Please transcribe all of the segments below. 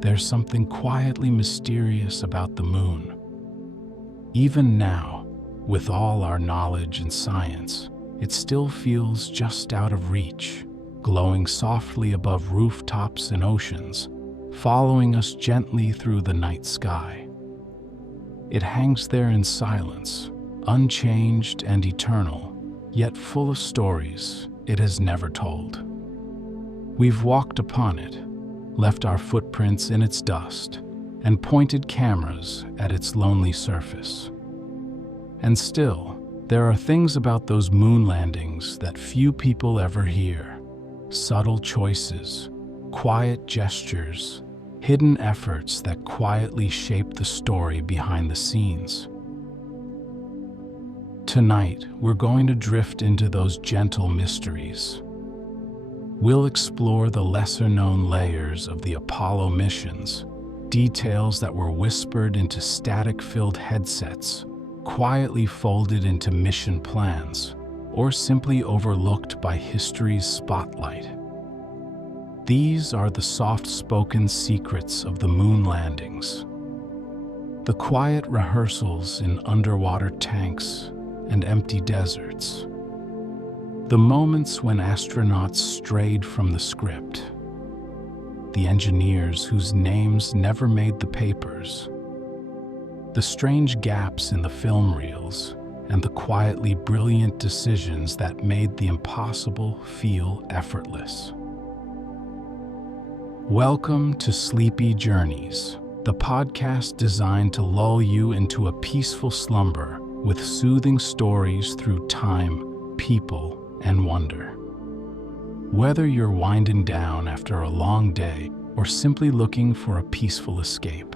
there's something quietly mysterious about the moon. Even now, with all our knowledge and science, it still feels just out of reach, glowing softly above rooftops and oceans, following us gently through the night sky. It hangs there in silence, unchanged and eternal, yet full of stories it has never told. We've walked upon it, left our footprints in its dust, and pointed cameras at its lonely surface. And still, there are things about those moon landings that few people ever hear. Subtle choices, quiet gestures, hidden efforts that quietly shape the story behind the scenes. Tonight, we're going to drift into those gentle mysteries. We'll explore the lesser-known layers of the Apollo missions, details that were whispered into static-filled headsets, quietly folded into mission plans, or simply overlooked by history's spotlight. These are the soft-spoken secrets of the moon landings. The quiet rehearsals in underwater tanks and empty deserts. The moments when astronauts strayed from the script. The engineers whose names never made the papers. The strange gaps in the film reels, and the quietly brilliant decisions that made the impossible feel effortless. Welcome to Sleepy Journeys, the podcast designed to lull you into a peaceful slumber with soothing stories through time, people, and wonder. Whether you're winding down after a long day or simply looking for a peaceful escape,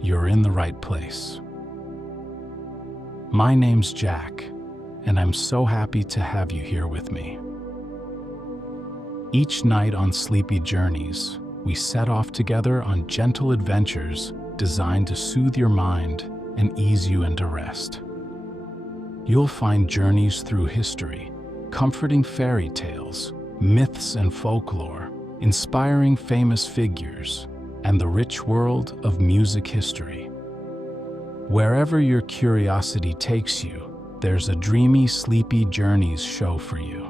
you're in the right place. My name's Jack, and I'm so happy to have you here with me. Each night on Sleepy Journeys, we set off together on gentle adventures designed to soothe your mind and ease you into rest. You'll find journeys through history, comforting fairy tales, myths and folklore, inspiring famous figures, and the rich world of music history. Wherever your curiosity takes you, there's a dreamy Sleepy Journeys show for you.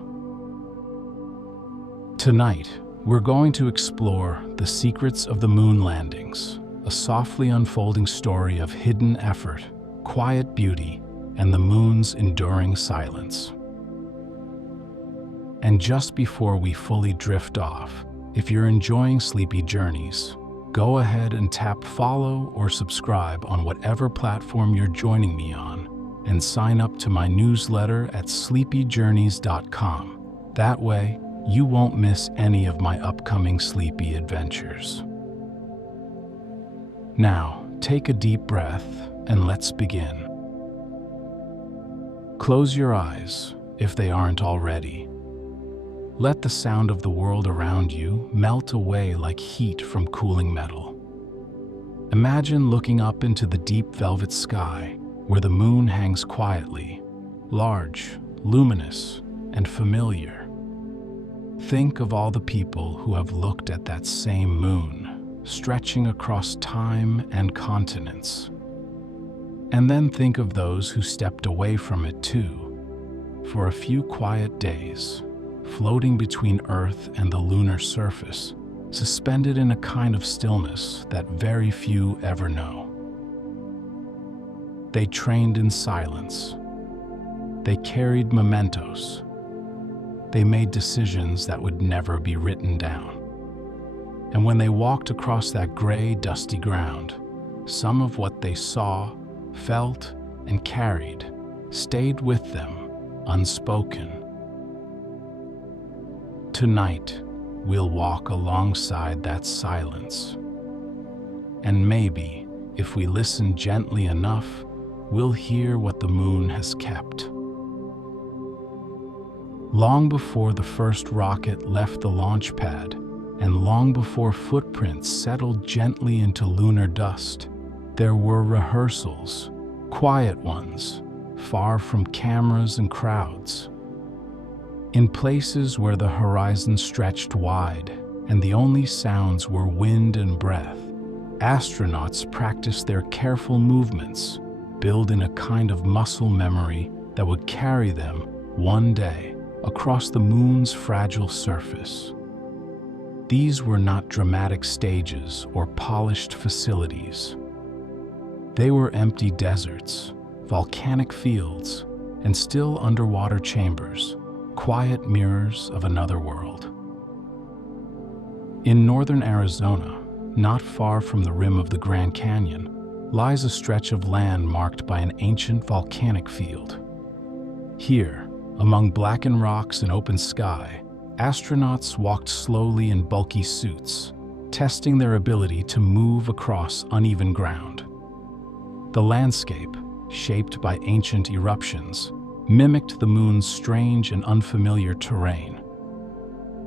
Tonight, we're going to explore the secrets of the moon landings, a softly unfolding story of hidden effort, quiet beauty, and the moon's enduring silence. And just before we fully drift off, if you're enjoying Sleepy Journeys, go ahead and tap follow or subscribe on whatever platform you're joining me on, and sign up to my newsletter at sleepyjourneys.com. That way, you won't miss any of my upcoming sleepy adventures. Now, take a deep breath and let's begin. Close your eyes, if they aren't already. Let the sound of the world around you melt away like heat from cooling metal. Imagine looking up into the deep velvet sky where the moon hangs quietly, large, luminous, and familiar. Think of all the people who have looked at that same moon, stretching across time and continents. And then think of those who stepped away from it too, for a few quiet days, floating between Earth and the lunar surface, suspended in a kind of stillness that very few ever know. They trained in silence. They carried mementos. They made decisions that would never be written down. And when they walked across that gray, dusty ground, some of what they saw, felt, and carried stayed with them, unspoken. Tonight, we'll walk alongside that silence. And maybe, if we listen gently enough, we'll hear what the moon has kept. Long before the first rocket left the launch pad, and long before footprints settled gently into lunar dust, there were rehearsals, quiet ones, far from cameras and crowds. In places where the horizon stretched wide, and the only sounds were wind and breath, astronauts practiced their careful movements, building a kind of muscle memory that would carry them one day across the moon's fragile surface. These were not dramatic stages or polished facilities. They were empty deserts, volcanic fields, and still underwater chambers, quiet mirrors of another world. In northern Arizona, not far from the rim of the Grand Canyon, lies a stretch of land marked by an ancient volcanic field. Here, among blackened rocks and open sky, astronauts walked slowly in bulky suits, testing their ability to move across uneven ground. The landscape, shaped by ancient eruptions, mimicked the moon's strange and unfamiliar terrain.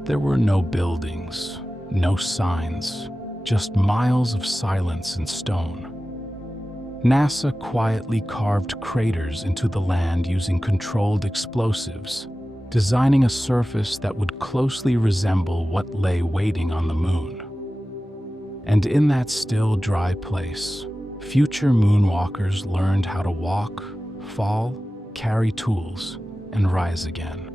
There were no buildings, no signs, just miles of silence and stone. NASA quietly carved craters into the land using controlled explosives, designing a surface that would closely resemble what lay waiting on the moon. And in that still, dry place, future moonwalkers learned how to walk, fall, carry tools, and rise again.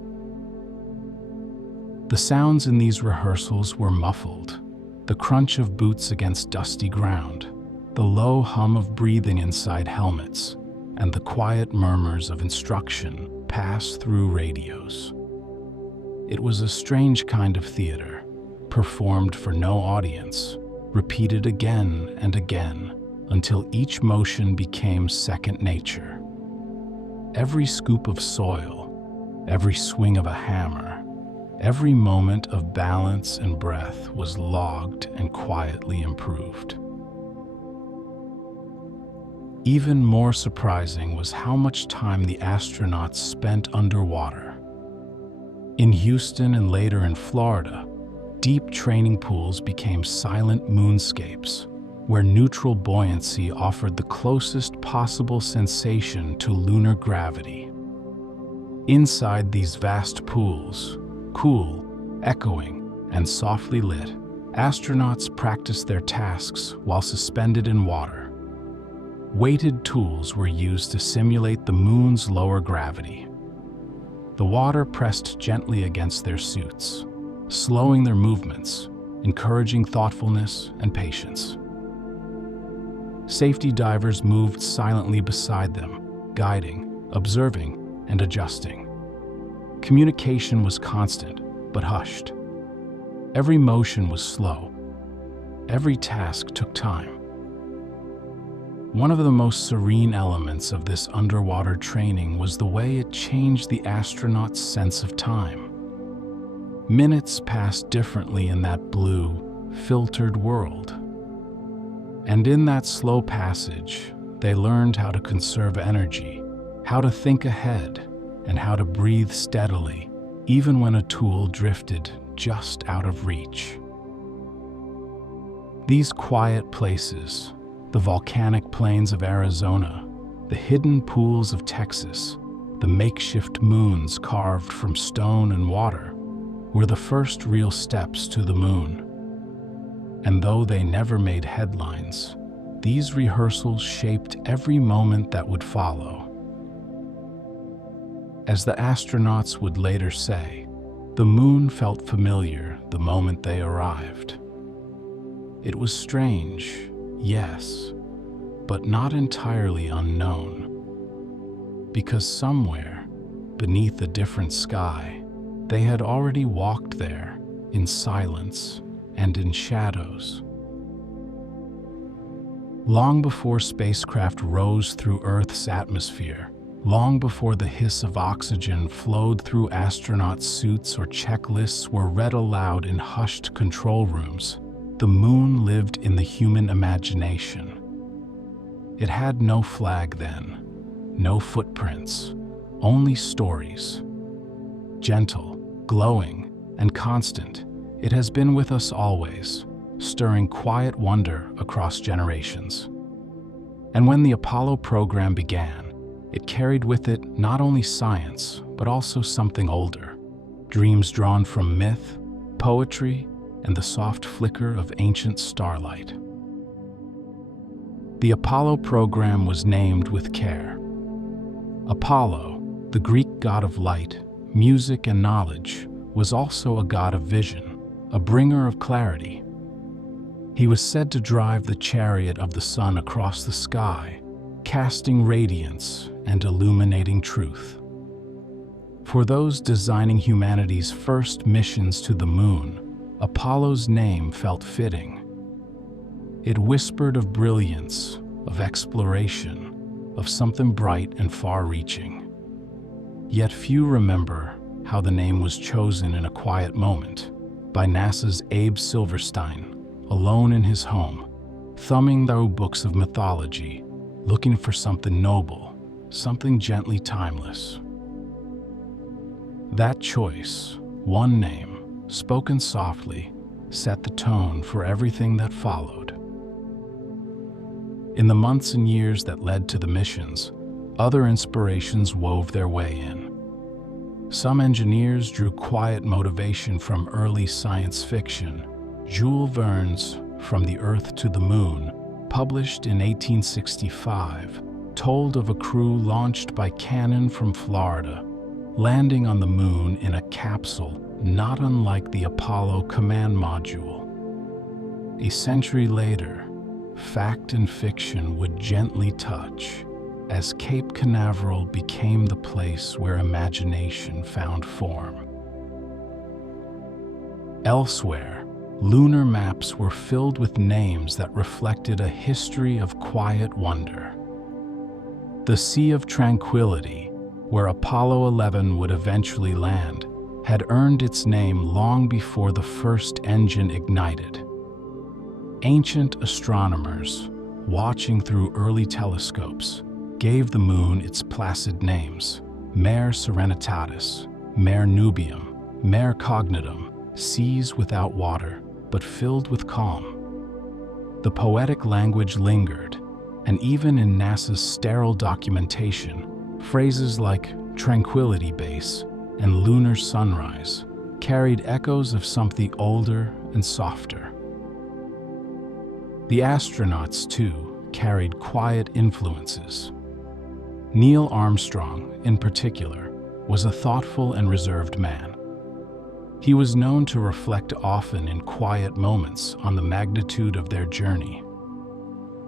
The sounds in these rehearsals were muffled, the crunch of boots against dusty ground, the low hum of breathing inside helmets, and the quiet murmurs of instruction passed through radios. It was a strange kind of theater, performed for no audience, repeated again and again, until each motion became second nature. Every scoop of soil, every swing of a hammer, every moment of balance and breath was logged and quietly improved. Even more surprising was how much time the astronauts spent underwater. In Houston and later in Florida, deep training pools became silent moonscapes, where neutral buoyancy offered the closest possible sensation to lunar gravity. Inside these vast pools, cool, echoing, and softly lit, astronauts practiced their tasks while suspended in water. Weighted tools were used to simulate the moon's lower gravity. The water pressed gently against their suits, slowing their movements, encouraging thoughtfulness and patience. Safety divers moved silently beside them, guiding, observing, and adjusting. Communication was constant, but hushed. Every motion was slow. Every task took time. One of the most serene elements of this underwater training was the way it changed the astronauts' sense of time. Minutes passed differently in that blue, filtered world. And in that slow passage, they learned how to conserve energy, how to think ahead, and how to breathe steadily, even when a tool drifted just out of reach. These quiet places, the volcanic plains of Arizona, the hidden pools of Texas, the makeshift moons carved from stone and water, were the first real steps to the moon. And though they never made headlines, these rehearsals shaped every moment that would follow. As the astronauts would later say, the moon felt familiar the moment they arrived. It was strange, yes, but not entirely unknown. Because somewhere, beneath a different sky, they had already walked there in silence and in shadows. Long before spacecraft rose through Earth's atmosphere, long before the hiss of oxygen flowed through astronaut suits or checklists were read aloud in hushed control rooms, the moon lived in the human imagination. It had no flag then, no footprints, only stories. Gentle, glowing, and constant, it has been with us always, stirring quiet wonder across generations. And when the Apollo program began, it carried with it not only science, but also something older, dreams drawn from myth, poetry, and the soft flicker of ancient starlight. The Apollo program was named with care. Apollo, the Greek god of light, music, and knowledge, was also a god of vision, a bringer of clarity. He was said to drive the chariot of the sun across the sky, casting radiance and illuminating truth. For those designing humanity's first missions to the moon, Apollo's name felt fitting. It whispered of brilliance, of exploration, of something bright and far-reaching. Yet few remember how the name was chosen in a quiet moment by NASA's Abe Silverstein, alone in his home, thumbing through books of mythology, looking for something noble, something gently timeless. That choice, one name, spoken softly, set the tone for everything that followed. In the months and years that led to the missions, other inspirations wove their way in. Some engineers drew quiet motivation from early science fiction. Jules Verne's From the Earth to the Moon, published in 1865, told of a crew launched by cannon from Florida, landing on the moon in a capsule not unlike the Apollo command module. A century later, fact and fiction would gently touch as Cape Canaveral became the place where imagination found form. Elsewhere, lunar maps were filled with names that reflected a history of quiet wonder. The Sea of Tranquility, where Apollo 11 would eventually land, had earned its name long before the first engine ignited. Ancient astronomers, watching through early telescopes, gave the moon its placid names: Mare Serenitatis, Mare Nubium, Mare Cognitum, seas without water, but filled with calm. The poetic language lingered, and even in NASA's sterile documentation, phrases like Tranquility Base and Lunar Sunrise carried echoes of something older and softer. The astronauts, too, carried quiet influences. Neil Armstrong, in particular, was a thoughtful and reserved man. He was known to reflect often in quiet moments on the magnitude of their journey.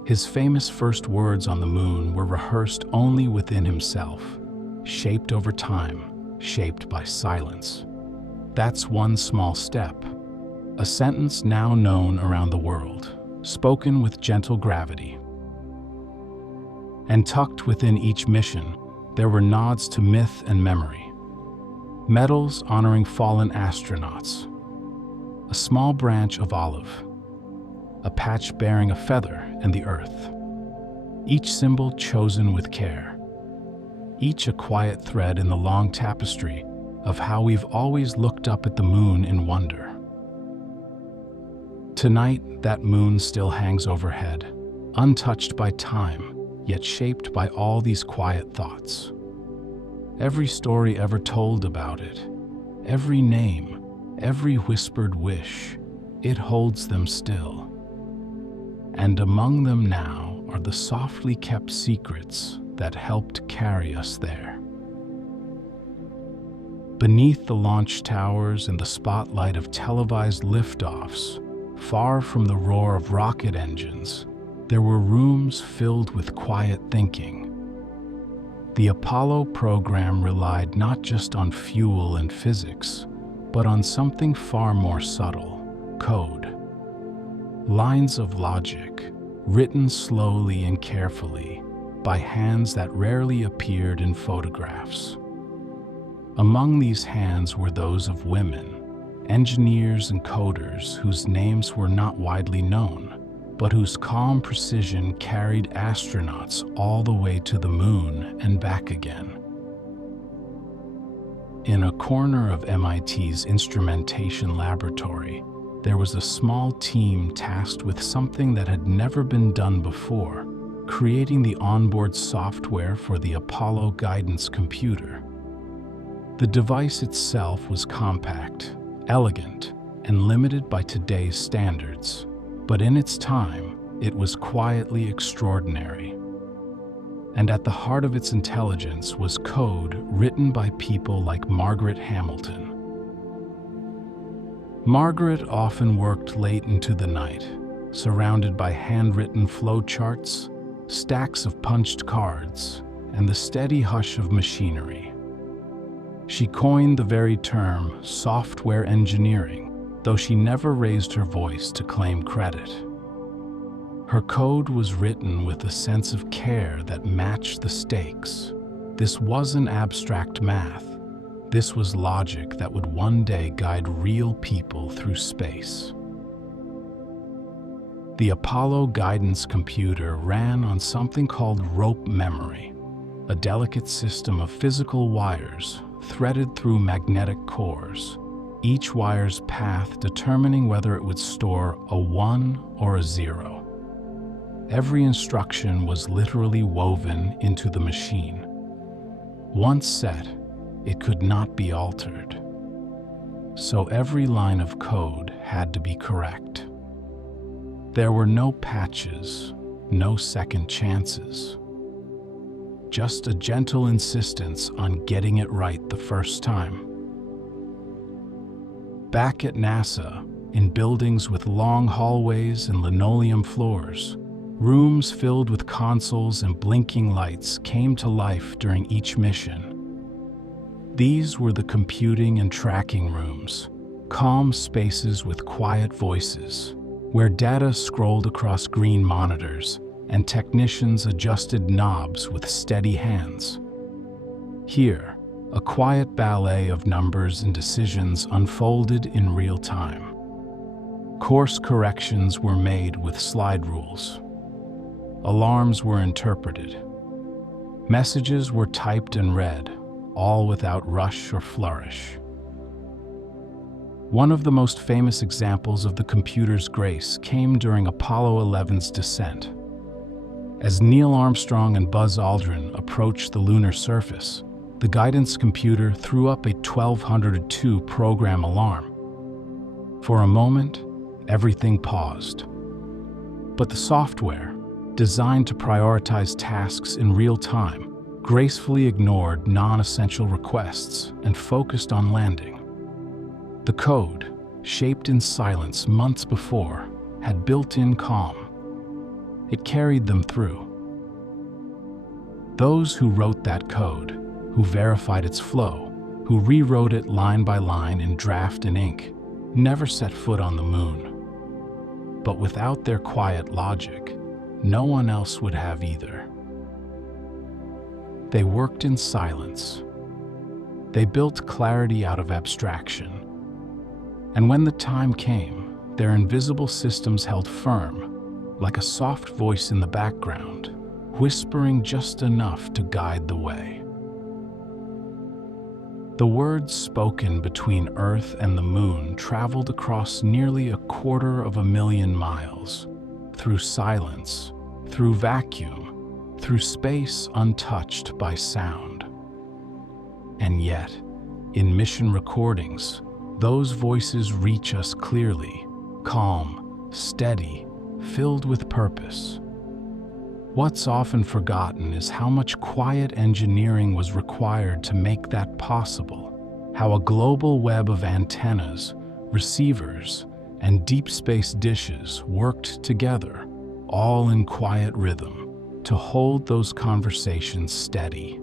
His famous first words on the moon were rehearsed only within himself, shaped over time, shaped by silence. That's one small step, a sentence now known around the world, spoken with gentle gravity. And tucked within each mission, there were nods to myth and memory. Medals honoring fallen astronauts, a small branch of olive, a patch bearing a feather and the earth. Each symbol chosen with care, each a quiet thread in the long tapestry of how we've always looked up at the moon in wonder. Tonight, that moon still hangs overhead, untouched by time, yet shaped by all these quiet thoughts. Every story ever told about it, every name, every whispered wish, it holds them still. And among them now are the softly kept secrets that helped carry us there. Beneath the launch towers and the spotlight of televised liftoffs, far from the roar of rocket engines, there were rooms filled with quiet thinking. The Apollo program relied not just on fuel and physics, but on something far more subtle: code. Lines of logic, written slowly and carefully by hands that rarely appeared in photographs. Among these hands were those of women, engineers and coders whose names were not widely known, but whose calm precision carried astronauts all the way to the moon and back again. In a corner of MIT's instrumentation laboratory, there was a small team tasked with something that had never been done before: creating the onboard software for the Apollo guidance computer. The device itself was compact, elegant, and limited by today's standards, but in its time, it was quietly extraordinary. And at the heart of its intelligence was code written by people like Margaret Hamilton. Margaret often worked late into the night, surrounded by handwritten flowcharts, stacks of punched cards, and the steady hush of machinery. She coined the very term software engineering, though she never raised her voice to claim credit. Her code was written with a sense of care that matched the stakes. This wasn't abstract math. This was logic that would one day guide real people through space. The Apollo guidance computer ran on something called rope memory, a delicate system of physical wires threaded through magnetic cores, each wire's path determining whether it would store a 1 or a 0. Every instruction was literally woven into the machine. Once set, it could not be altered. So every line of code had to be correct. There were no patches, no second chances. Just a gentle insistence on getting it right the first time. Back at NASA, in buildings with long hallways and linoleum floors, rooms filled with consoles and blinking lights came to life during each mission. These were the computing and tracking rooms, calm spaces with quiet voices, where data scrolled across green monitors and technicians adjusted knobs with steady hands. Here, a quiet ballet of numbers and decisions unfolded in real time. Course corrections were made with slide rules. Alarms were interpreted. Messages were typed and read, all without rush or flourish. One of the most famous examples of the computer's grace came during Apollo 11's descent. As Neil Armstrong and Buzz Aldrin approached the lunar surface, the guidance computer threw up a 1202 program alarm. For a moment, everything paused. But the software, designed to prioritize tasks in real time, gracefully ignored non-essential requests and focused on landing. The code, shaped in silence months before, had built-in calm. It carried them through. Those who wrote that code, who verified its flow, who rewrote it line by line in draft and ink, never set foot on the moon. But without their quiet logic, no one else would have either. They worked in silence. They built clarity out of abstraction. And when the time came, their invisible systems held firm, like a soft voice in the background, whispering just enough to guide the way. The words spoken between Earth and the Moon traveled across nearly 250,000 miles, through silence, through vacuum, through space untouched by sound. And yet, in mission recordings, those voices reach us clearly, calm, steady, filled with purpose. What's often forgotten is how much quiet engineering was required to make that possible, how a global web of antennas, receivers, and deep space dishes worked together, all in quiet rhythm, to hold those conversations steady.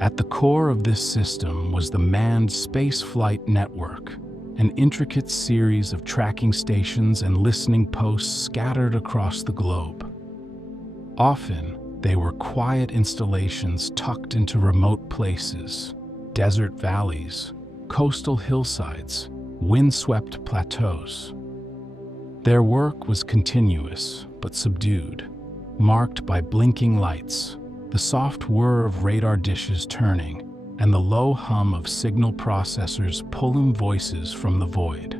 At the core of this system was the manned spaceflight network, an intricate series of tracking stations and listening posts scattered across the globe. Often, they were quiet installations tucked into remote places, desert valleys, coastal hillsides, windswept plateaus. Their work was continuous but subdued, marked by blinking lights, the soft whir of radar dishes turning, and the low hum of signal processors pulling voices from the void.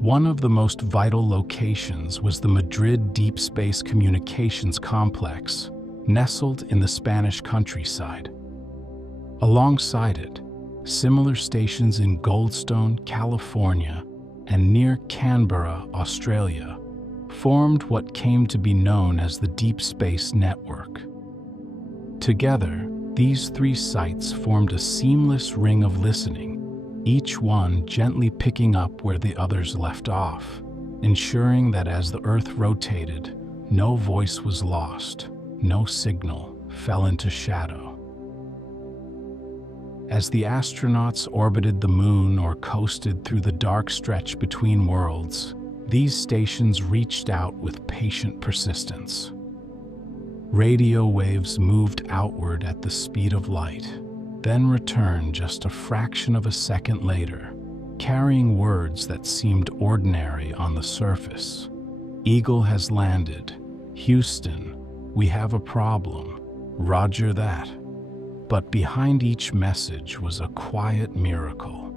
One of the most vital locations was the Madrid Deep Space Communications Complex, nestled in the Spanish countryside. Alongside it, similar stations in Goldstone, California, and near Canberra, Australia, formed what came to be known as the Deep Space Network. Together, these three sites formed a seamless ring of listening, each one gently picking up where the others left off, ensuring that as the Earth rotated, no voice was lost, no signal fell into shadow. As the astronauts orbited the moon or coasted through the dark stretch between worlds, these stations reached out with patient persistence. Radio waves moved outward at the speed of light, then returned just a fraction of a second later, carrying words that seemed ordinary on the surface. "Eagle has landed. Houston, we have a problem. Roger that." But behind each message was a quiet miracle: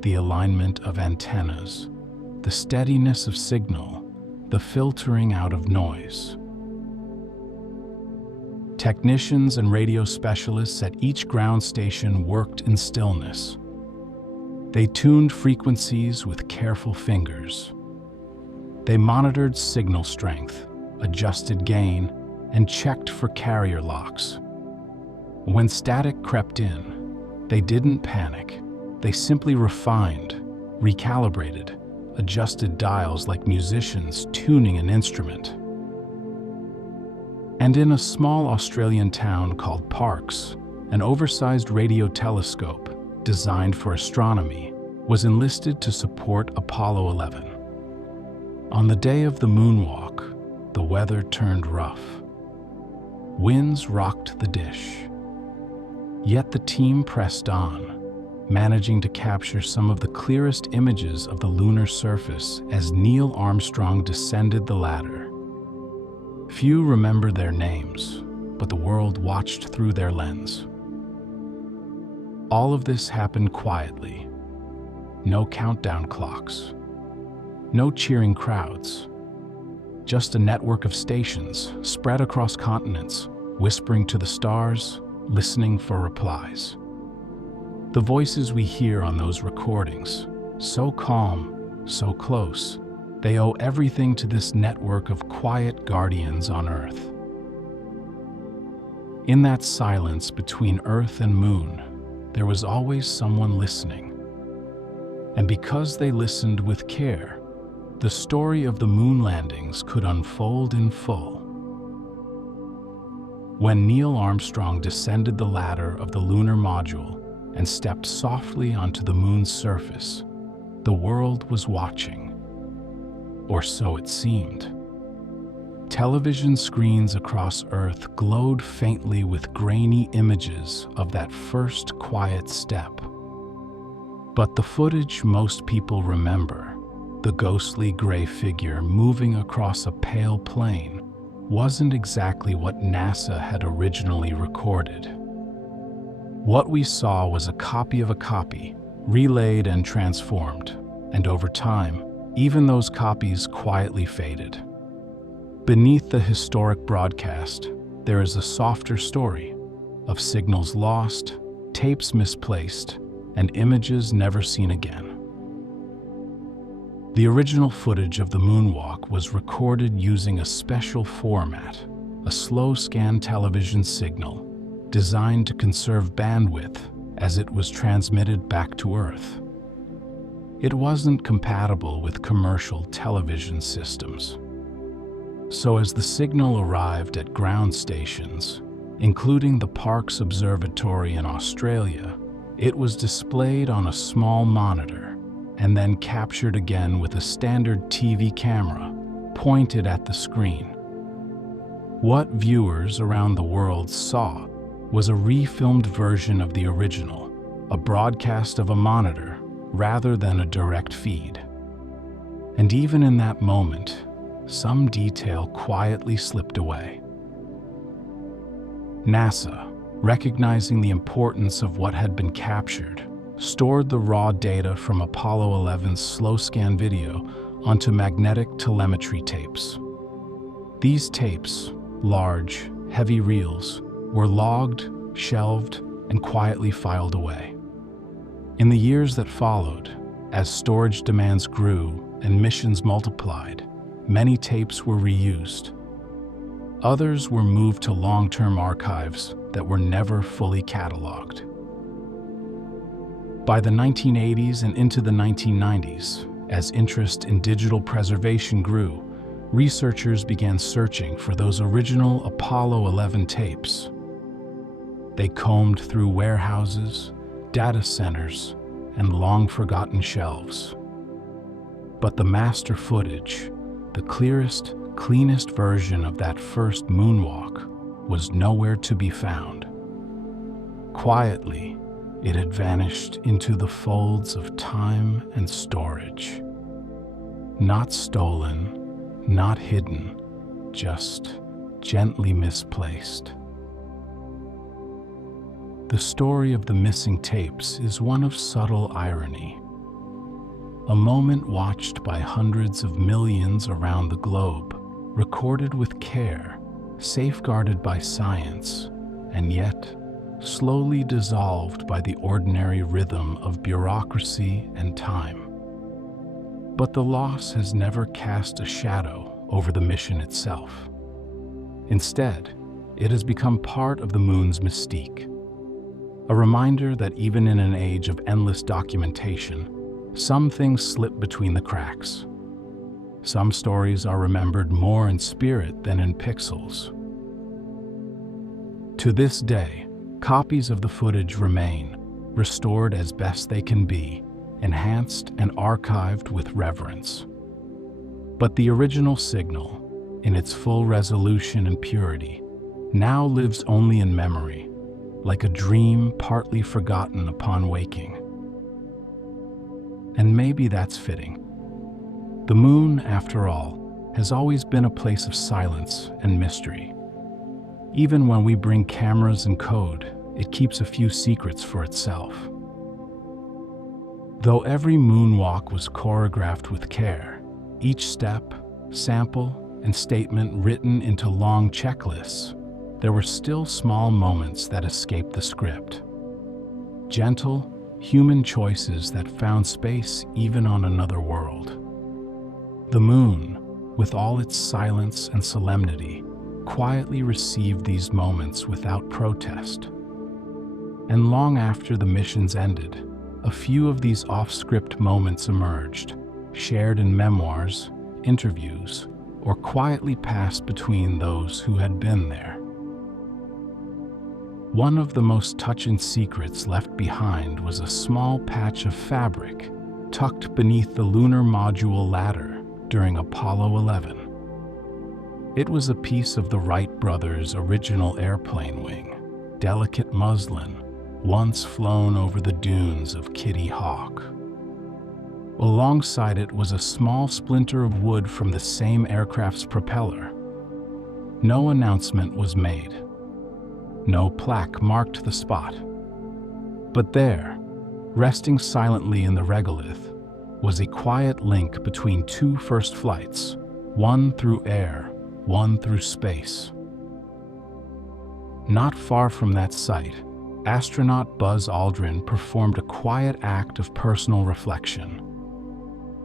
the alignment of antennas, the steadiness of signal, the filtering out of noise. Technicians and radio specialists at each ground station worked in stillness. They tuned frequencies with careful fingers. They monitored signal strength, adjusted gain, and checked for carrier locks. When static crept in, they didn't panic. They simply refined, recalibrated, adjusted dials like musicians tuning an instrument. And in a small Australian town called Parkes, an oversized radio telescope, designed for astronomy, was enlisted to support Apollo 11. On the day of the moonwalk, the weather turned rough. Winds rocked the dish. Yet the team pressed on, managing to capture some of the clearest images of the lunar surface as Neil Armstrong descended the ladder. Few remember their names, but the world watched through their lens. All of this happened quietly. No countdown clocks. No cheering crowds. Just a network of stations spread across continents, whispering to the stars, listening for replies. The voices we hear on those recordings, so calm, so close, they owe everything to this network of quiet guardians on Earth. In that silence between Earth and Moon, there was always someone listening. And because they listened with care, the story of the moon landings could unfold in full. When Neil Armstrong descended the ladder of the lunar module and stepped softly onto the moon's surface, the world was watching. Or so it seemed. Television screens across Earth glowed faintly with grainy images of that first quiet step. But the footage most people remember, the ghostly gray figure moving across a pale plain, wasn't exactly what NASA had originally recorded. What we saw was a copy of a copy, relayed and transformed, and over time, even those copies quietly faded. Beneath the historic broadcast, there is a softer story of signals lost, tapes misplaced, and images never seen again. The original footage of the moonwalk was recorded using a special format, a slow-scan television signal designed to conserve bandwidth as it was transmitted back to Earth. It wasn't compatible with commercial television systems. So as the signal arrived at ground stations, including the Parkes Observatory in Australia, it was displayed on a small monitor and then captured again with a standard TV camera pointed at the screen. What viewers around the world saw was a refilmed version of the original, a broadcast of a monitor rather than a direct feed. And even in that moment, some detail quietly slipped away. NASA, recognizing the importance of what had been captured, stored the raw data from Apollo 11's slow-scan video onto magnetic telemetry tapes. These tapes, large, heavy reels, were logged, shelved, and quietly filed away. In the years that followed, As storage demands grew and missions multiplied, many tapes were reused. Others were moved to long-term archives that were never fully cataloged. By the 1980s and into the 1990s, as interest in digital preservation grew, researchers began searching for those original Apollo 11 tapes. They combed through warehouses, data centers, and long-forgotten shelves. But the master footage, the clearest, cleanest version of that first moonwalk, was nowhere to be found. Quietly, it had vanished into the folds of time and storage. Not stolen, not hidden, just gently misplaced. The story of the missing tapes is one of subtle irony. A moment watched by hundreds of millions around the globe, recorded with care, safeguarded by science, and yet slowly dissolved by the ordinary rhythm of bureaucracy and time. But the loss has never cast a shadow over the mission itself. Instead, it has become part of the moon's mystique. A reminder that even in an age of endless documentation, some things slip between the cracks. Some stories are remembered more in spirit than in pixels. To this day, copies of the footage remain, restored as best they can be, enhanced and archived with reverence. But the original signal, in its full resolution and purity, now lives only in memory, like a dream partly forgotten upon waking. And maybe that's fitting. The moon, after all, has always been a place of silence and mystery. Even when we bring cameras and code, it keeps a few secrets for itself. Though every moonwalk was choreographed with care, each step, sample, and statement written into long checklists, there were still small moments that escaped the script. Gentle, human choices that found space even on another world. The moon, with all its silence and solemnity, quietly received these moments without protest. And long after the missions ended, a few of these off-script moments emerged, shared in memoirs, interviews, or quietly passed between those who had been there. One of the most touching secrets left behind was a small patch of fabric tucked beneath the lunar module ladder during Apollo 11. It was a piece of the Wright brothers' original airplane wing, delicate muslin, once flown over the dunes of Kitty Hawk. Alongside it was a small splinter of wood from the same aircraft's propeller. No announcement was made. No plaque marked the spot. But there, resting silently in the regolith, was a quiet link between two first flights, one through air, one through space. Not far from that site, astronaut Buzz Aldrin performed a quiet act of personal reflection.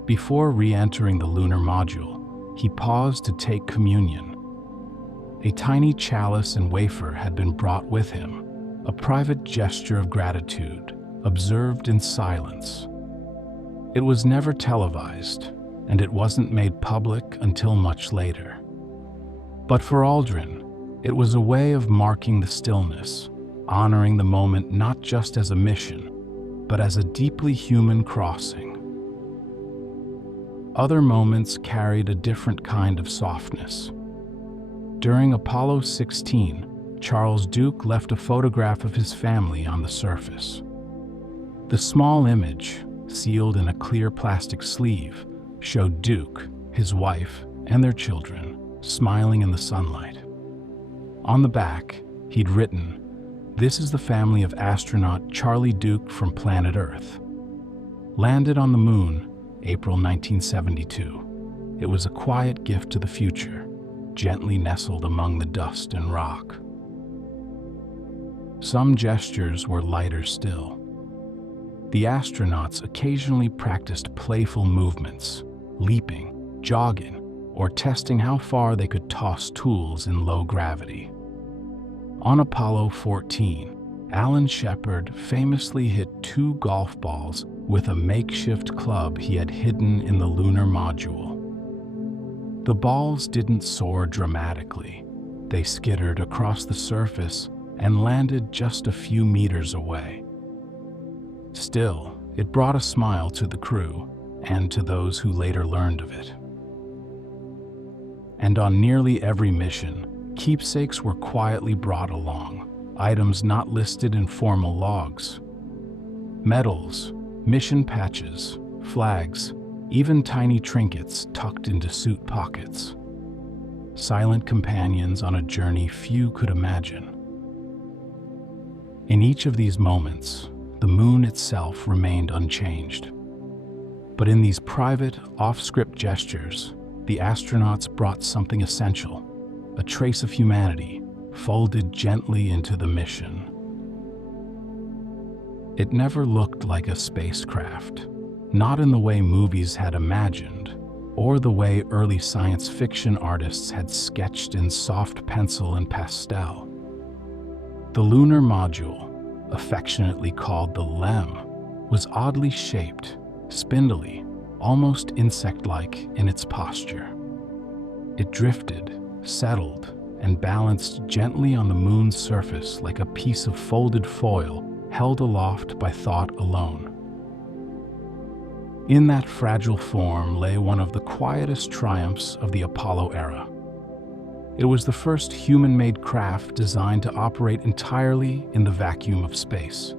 Before re-entering the lunar module, he paused to take communion. A tiny chalice and wafer had been brought with him, a private gesture of gratitude, observed in silence. It was never televised, and it wasn't made public until much later. But for Aldrin, it was a way of marking the stillness, honoring the moment not just as a mission, but as a deeply human crossing. Other moments carried a different kind of softness. During Apollo 16, Charles Duke left a photograph of his family on the surface. The small image, sealed in a clear plastic sleeve, showed Duke, his wife, and their children, smiling in the sunlight. On the back, he'd written, "This is the family of astronaut Charlie Duke from planet Earth. Landed on the moon, April 1972. It was a quiet gift to the future, gently nestled among the dust and rock." Some gestures were lighter still. The astronauts occasionally practiced playful movements, leaping, jogging, or testing how far they could toss tools in low gravity. On Apollo 14, Alan Shepard famously hit 2 golf balls with a makeshift club he had hidden in the lunar module. The balls didn't soar dramatically. They skittered across the surface and landed just a few meters away. Still, it brought a smile to the crew and to those who later learned of it. And on nearly every mission, keepsakes were quietly brought along, items not listed in formal logs. Medals, mission patches, flags, even tiny trinkets tucked into suit pockets. Silent companions on a journey few could imagine. In each of these moments, the moon itself remained unchanged. But in these private, off-script gestures, the astronauts brought something essential, a trace of humanity, folded gently into the mission. It never looked like a spacecraft, not in the way movies had imagined, or the way early science fiction artists had sketched in soft pencil and pastel. The lunar module, affectionately called the LEM, was oddly shaped, spindly, almost insect-like in its posture. It drifted, settled, and balanced gently on the moon's surface like a piece of folded foil held aloft by thought alone. In that fragile form lay one of the quietest triumphs of the Apollo era. It was the first human-made craft designed to operate entirely in the vacuum of space.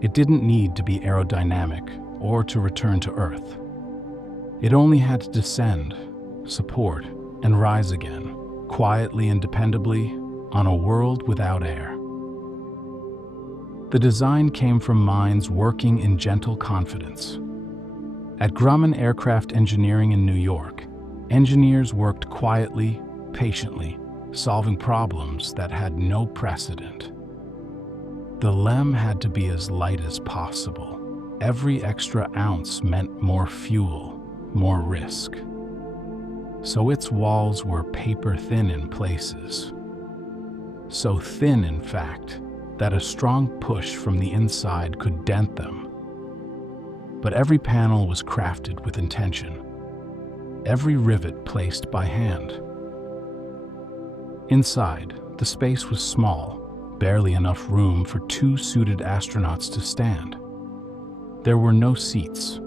It didn't need to be aerodynamic or to return to Earth. It only had to descend, support, and rise again, quietly and dependably, on a world without air. The design came from minds working in gentle confidence. At Grumman Aircraft Engineering in New York, engineers worked quietly, patiently, solving problems that had no precedent. The LEM had to be as light as possible. Every extra ounce meant more fuel, more risk. So its walls were paper-thin in places. So thin, in fact, that a strong push from the inside could dent them. But every panel was crafted with intention, every rivet placed by hand. Inside, the space was small, barely enough room for 2 suited astronauts to stand. There were no seats.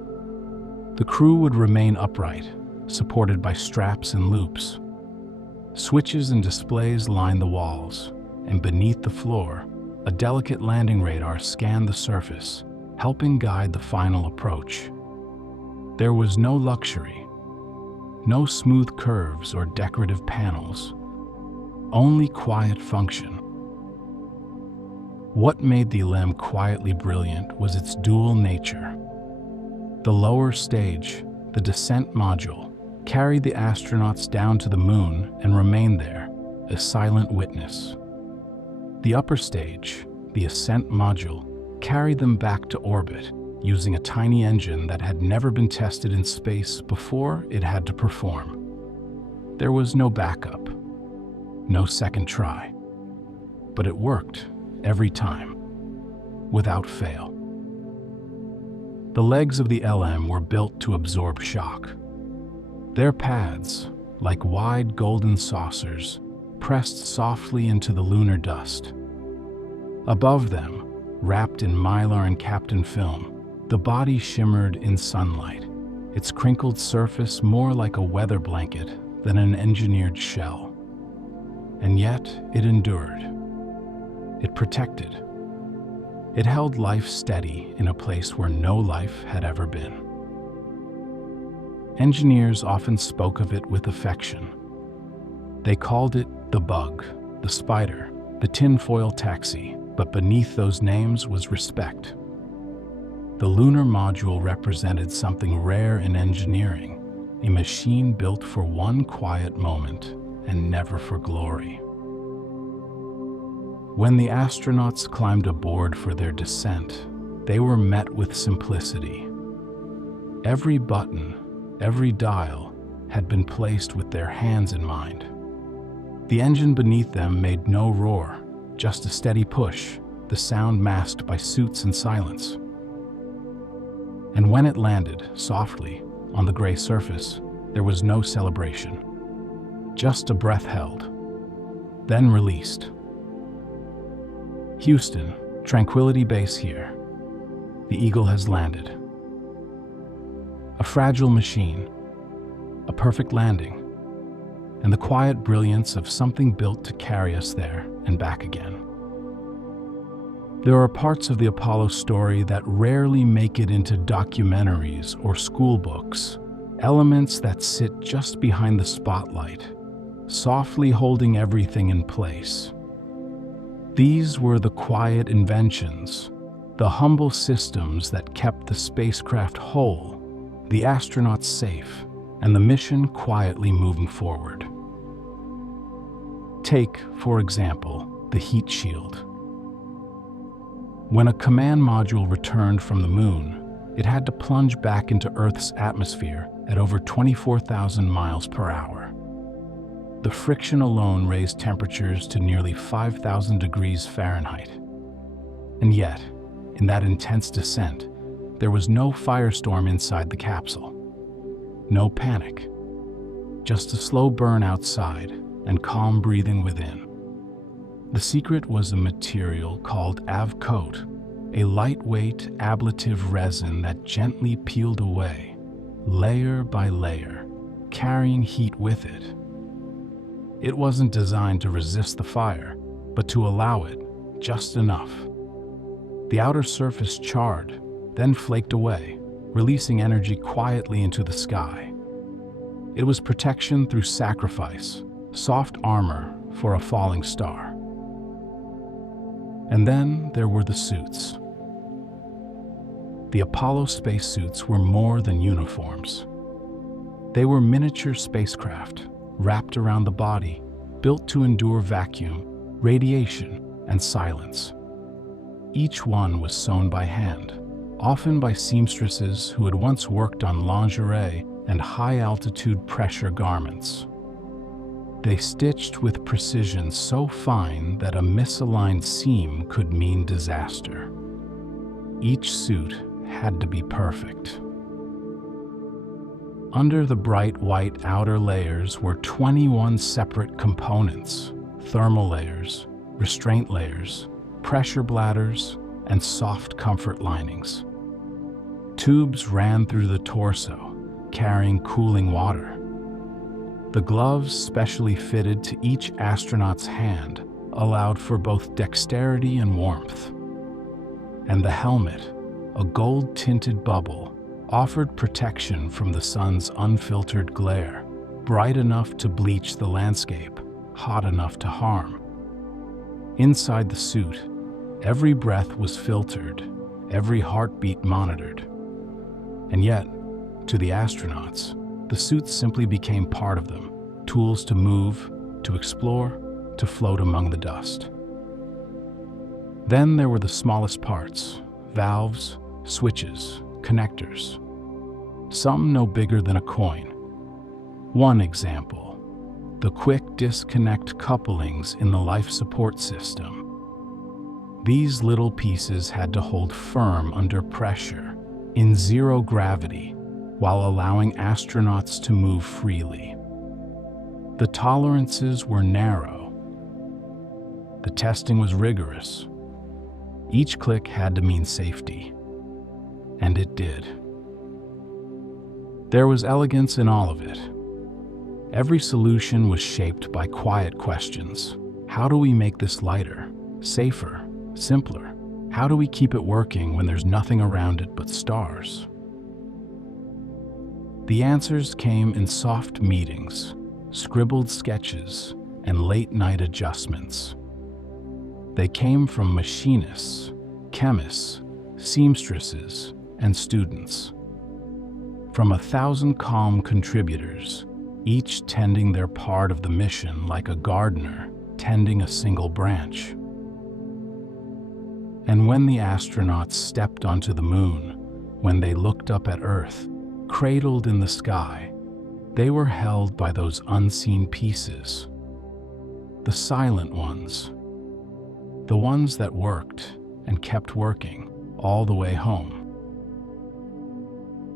The crew would remain upright, supported by straps and loops. Switches and displays lined the walls, and beneath the floor, a delicate landing radar scanned the surface, helping guide the final approach. There was no luxury, no smooth curves or decorative panels, only quiet function. What made the LEM quietly brilliant was its dual nature. The lower stage, the descent module, carried the astronauts down to the moon and remained there, a silent witness. The upper stage, the ascent module, carried them back to orbit, using a tiny engine that had never been tested in space before it had to perform. There was no backup, no second try, but it worked every time, without fail. The legs of the LM were built to absorb shock. Their pads, like wide golden saucers, pressed softly into the lunar dust. Above them, wrapped in mylar and Kapton film, the body shimmered in sunlight, its crinkled surface more like a weather blanket than an engineered shell. And yet, it endured. It protected. It held life steady in a place where no life had ever been. Engineers often spoke of it with affection. They called it the bug, the spider, the tinfoil taxi, but beneath those names was respect. The lunar module represented something rare in engineering, a machine built for one quiet moment and never for glory. When the astronauts climbed aboard for their descent, they were met with simplicity. Every button, every dial had been placed with their hands in mind. The engine beneath them made no roar, just a steady push, the sound masked by suits and silence. And when it landed, softly, on the gray surface, there was no celebration. Just a breath held, then released. Houston, Tranquility Base here. The Eagle has landed. A fragile machine, a perfect landing, and the quiet brilliance of something built to carry us there and back again. There are parts of the Apollo story that rarely make it into documentaries or school books, elements that sit just behind the spotlight, softly holding everything in place. These were the quiet inventions, the humble systems that kept the spacecraft whole, the astronauts safe, and the mission quietly moving forward. Take, for example, the heat shield. When a command module returned from the moon, it had to plunge back into Earth's atmosphere at over 24,000 miles per hour. The friction alone raised temperatures to nearly 5,000 degrees Fahrenheit. And yet, in that intense descent, there was no firestorm inside the capsule. No panic. Just a slow burn outside and calm breathing within. The secret was a material called Avcoat, a lightweight ablative resin that gently peeled away, layer by layer, carrying heat with it. It wasn't designed to resist the fire, but to allow it just enough. The outer surface charred, then flaked away, releasing energy quietly into the sky. It was protection through sacrifice, soft armor for a falling star. And then there were the suits. The Apollo spacesuits were more than uniforms. They were miniature spacecraft, wrapped around the body, built to endure vacuum, radiation, and silence. Each one was sewn by hand, often by seamstresses who had once worked on lingerie and high-altitude pressure garments. They stitched with precision so fine that a misaligned seam could mean disaster. Each suit had to be perfect. Under the bright white outer layers were 21 separate components: thermal layers, restraint layers, pressure bladders, and soft comfort linings. Tubes ran through the torso, carrying cooling water. The gloves, specially fitted to each astronaut's hand, allowed for both dexterity and warmth. And the helmet, a gold-tinted bubble, offered protection from the sun's unfiltered glare, bright enough to bleach the landscape, hot enough to harm. Inside the suit, every breath was filtered, every heartbeat monitored. And yet, to the astronauts, the suits simply became part of them, tools to move, to explore, to float among the dust. Then there were the smallest parts: valves, switches, connectors. Some no bigger than a coin. One example: the quick disconnect couplings in the life support system. These little pieces had to hold firm under pressure, in zero gravity, while allowing astronauts to move freely. The tolerances were narrow. The testing was rigorous. Each click had to mean safety. And it did. There was elegance in all of it. Every solution was shaped by quiet questions. How do we make this lighter, safer, simpler? How do we keep it working when there's nothing around it but stars? The answers came in soft meetings, scribbled sketches, and late-night adjustments. They came from machinists, chemists, seamstresses, and students. From 1,000 calm contributors, each tending their part of the mission like a gardener tending a single branch. And when the astronauts stepped onto the moon, when they looked up at Earth, cradled in the sky, they were held by those unseen pieces, the silent ones, the ones that worked and kept working all the way home.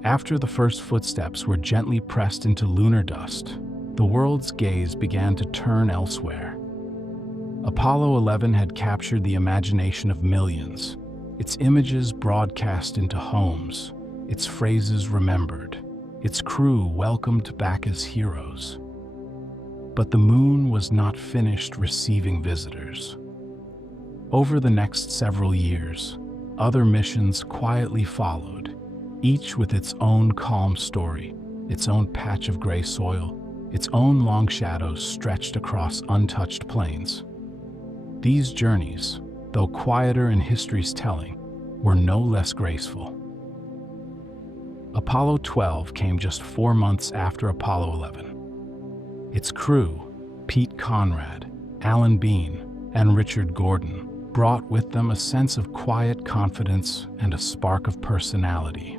After the first footsteps were gently pressed into lunar dust, the world's gaze began to turn elsewhere. Apollo 11 had captured the imagination of millions, its images broadcast into homes, its phrases remembered, its crew welcomed back as heroes. But the moon was not finished receiving visitors. Over the next several years, other missions quietly followed, each with its own calm story, its own patch of gray soil, its own long shadows stretched across untouched plains. These journeys, though quieter in history's telling, were no less graceful. Apollo 12 came just 4 months after Apollo 11. Its crew, Pete Conrad, Alan Bean, and Richard Gordon, brought with them a sense of quiet confidence and a spark of personality.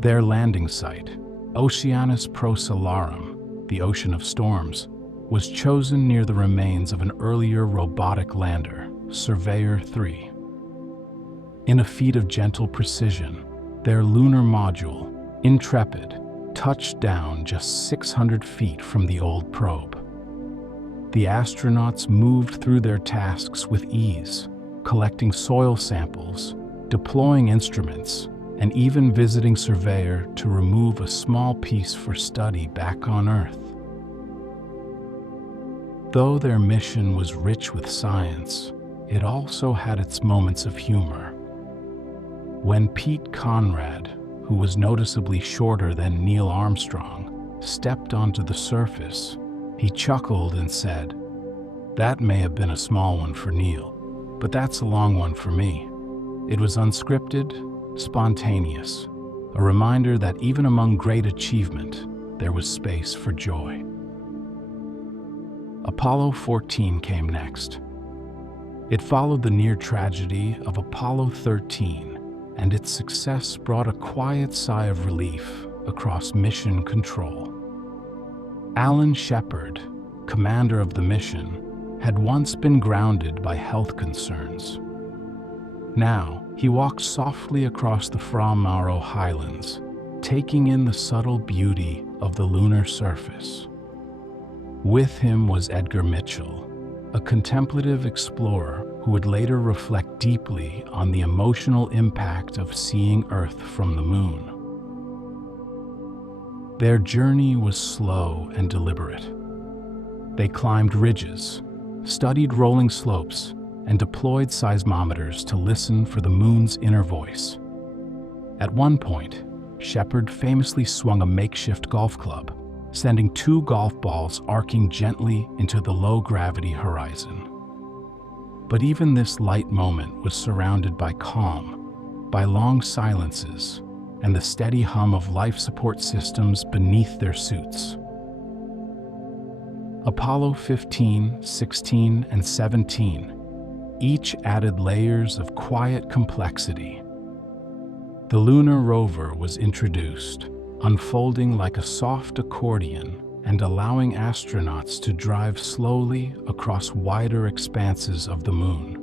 Their landing site, Oceanus Procellarum, the Ocean of Storms, was chosen near the remains of an earlier robotic lander, Surveyor 3. In a feat of gentle precision, their lunar module, Intrepid, touched down just 600 feet from the old probe. The astronauts moved through their tasks with ease, collecting soil samples, deploying instruments, and even visiting Surveyor to remove a small piece for study back on Earth. Though their mission was rich with science, it also had its moments of humor. When Pete Conrad, who was noticeably shorter than Neil Armstrong, stepped onto the surface, he chuckled and said, "That may have been a small one for Neil, but that's a long one for me." It was unscripted, spontaneous, a reminder that even among great achievement, there was space for joy. Apollo 14 came next. It followed the near tragedy of Apollo 13, and its success brought a quiet sigh of relief across mission control. Alan Shepard, commander of the mission, had once been grounded by health concerns. Now, he walked softly across the Fra Mauro highlands, taking in the subtle beauty of the lunar surface. With him was Edgar Mitchell, a contemplative explorer who would later reflect deeply on the emotional impact of seeing Earth from the moon. Their journey was slow and deliberate. They climbed ridges, studied rolling slopes, and deployed seismometers to listen for the moon's inner voice. At one point, Shepard famously swung a makeshift golf club, sending 2 golf balls arcing gently into the low-gravity horizon. But even this light moment was surrounded by calm, by long silences, and the steady hum of life support systems beneath their suits. Apollo 15, 16, and 17 each added layers of quiet complexity. The lunar rover was introduced, unfolding like a soft accordion and allowing astronauts to drive slowly across wider expanses of the moon.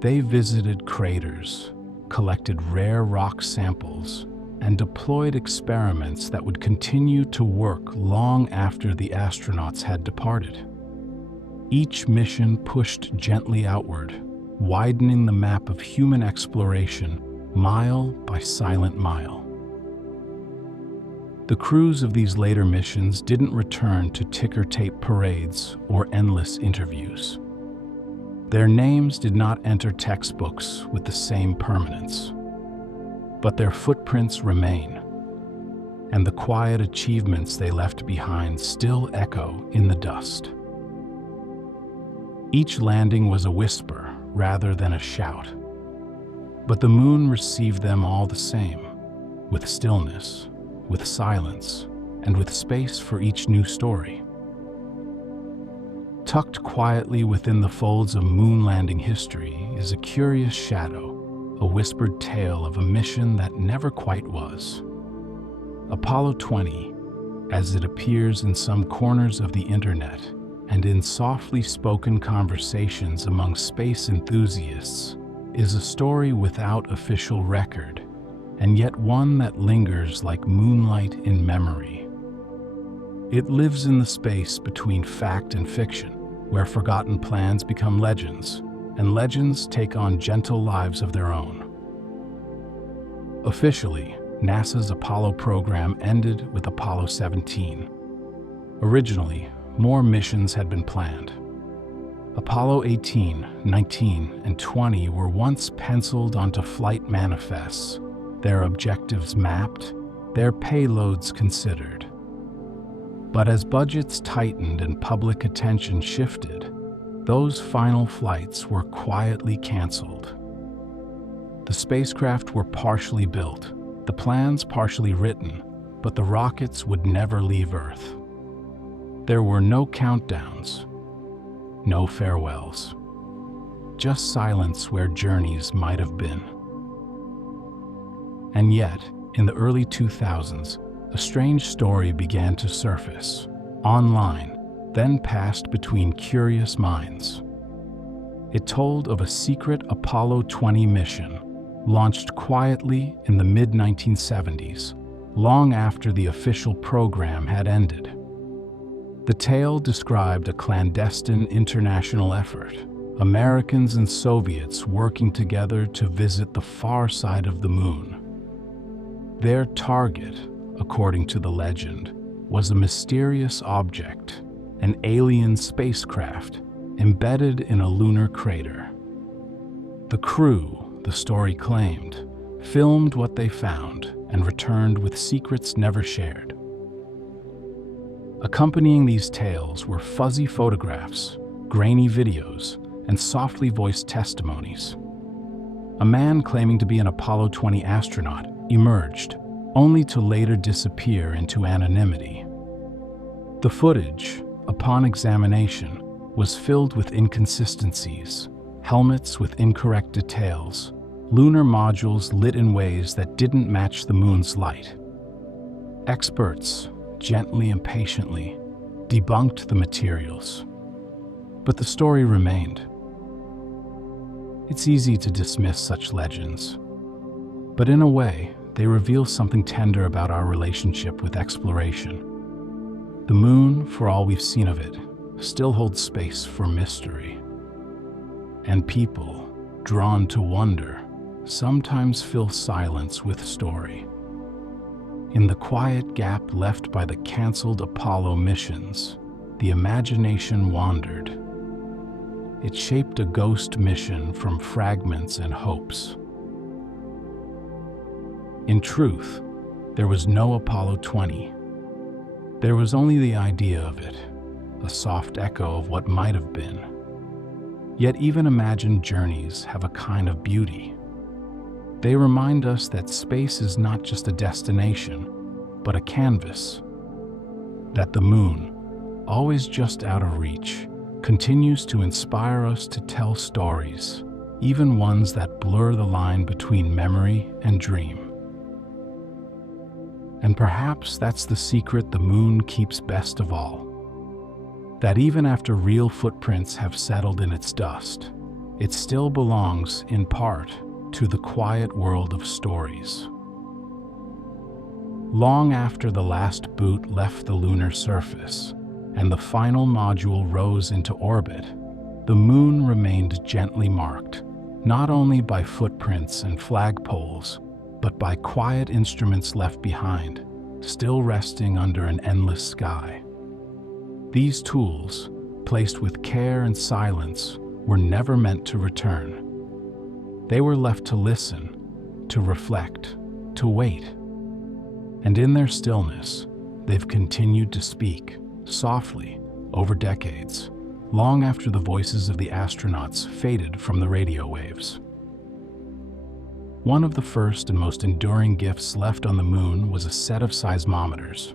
They visited craters, collected rare rock samples, and deployed experiments that would continue to work long after the astronauts had departed. Each mission pushed gently outward, widening the map of human exploration mile by silent mile. The crews of these later missions didn't return to ticker-tape parades or endless interviews. Their names did not enter textbooks with the same permanence. But their footprints remain, and the quiet achievements they left behind still echo in the dust. Each landing was a whisper rather than a shout, but the moon received them all the same, with stillness, with silence, and with space for each new story. Tucked quietly within the folds of moon landing history is a curious shadow, a whispered tale of a mission that never quite was. Apollo 20, as it appears in some corners of the internet and in softly spoken conversations among space enthusiasts, is a story without official record, and yet one that lingers like moonlight in memory. It lives in the space between fact and fiction, where forgotten plans become legends, and legends take on gentle lives of their own. Officially, NASA's Apollo program ended with Apollo 17. Originally, more missions had been planned. Apollo 18, 19, and 20 were once penciled onto flight manifests, their objectives mapped, their payloads considered. But as budgets tightened and public attention shifted, those final flights were quietly canceled. The spacecraft were partially built, the plans partially written, but the rockets would never leave Earth. There were no countdowns, no farewells, just silence where journeys might have been. And yet, in the early 2000s, a strange story began to surface, online, then passed between curious minds. It told of a secret Apollo 20 mission, launched quietly in the mid-1970s, long after the official program had ended. The tale described a clandestine international effort, Americans and Soviets working together to visit the far side of the moon. Their target, according to the legend, was a mysterious object, an alien spacecraft embedded in a lunar crater. The crew, the story claimed, filmed what they found and returned with secrets never shared. Accompanying these tales were fuzzy photographs, grainy videos, and softly voiced testimonies. A man claiming to be an Apollo 20 astronaut emerged, only to later disappear into anonymity. The footage, upon examination, was filled with inconsistencies, helmets with incorrect details, lunar modules lit in ways that didn't match the moon's light. Experts, gently and patiently, debunked the materials. But the story remained. It's easy to dismiss such legends, but in a way, they reveal something tender about our relationship with exploration. The moon, for all we've seen of it, still holds space for mystery. And people, drawn to wonder, sometimes fill silence with story. In the quiet gap left by the canceled Apollo missions, the imagination wandered. It shaped a ghost mission from fragments and hopes. In truth, there was no Apollo 20. There was only the idea of it, a soft echo of what might have been. Yet even imagined journeys have a kind of beauty. They remind us that space is not just a destination, but a canvas. That the moon, always just out of reach, continues to inspire us to tell stories, even ones that blur the line between memory and dream. And perhaps that's the secret the moon keeps best of all. That even after real footprints have settled in its dust, it still belongs, in part, to the quiet world of stories. Long after the last boot left the lunar surface and the final module rose into orbit, the moon remained gently marked, not only by footprints and flagpoles, but by quiet instruments left behind, still resting under an endless sky. These tools, placed with care and silence, were never meant to return. They were left to listen, to reflect, to wait. And in their stillness, they've continued to speak, softly, over decades, long after the voices of the astronauts faded from the radio waves. One of the first and most enduring gifts left on the moon was a set of seismometers.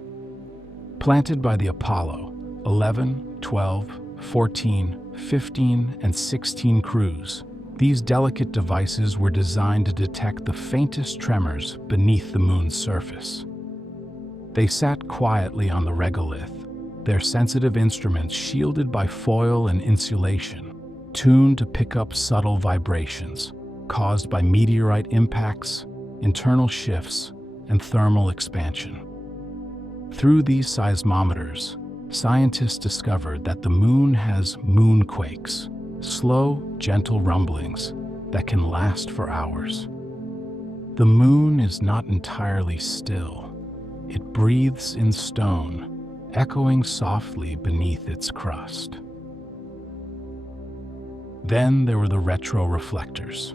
Planted by the Apollo 11, 12, 14, 15, and 16 crews. These delicate devices were designed to detect the faintest tremors beneath the moon's surface. They sat quietly on the regolith, their sensitive instruments shielded by foil and insulation, tuned to pick up subtle vibrations caused by meteorite impacts, internal shifts, and thermal expansion. Through these seismometers, scientists discovered that the moon has moonquakes, slow, gentle rumblings that can last for hours. The moon is not entirely still. It breathes in stone, echoing softly beneath its crust. Then there were the retroreflectors.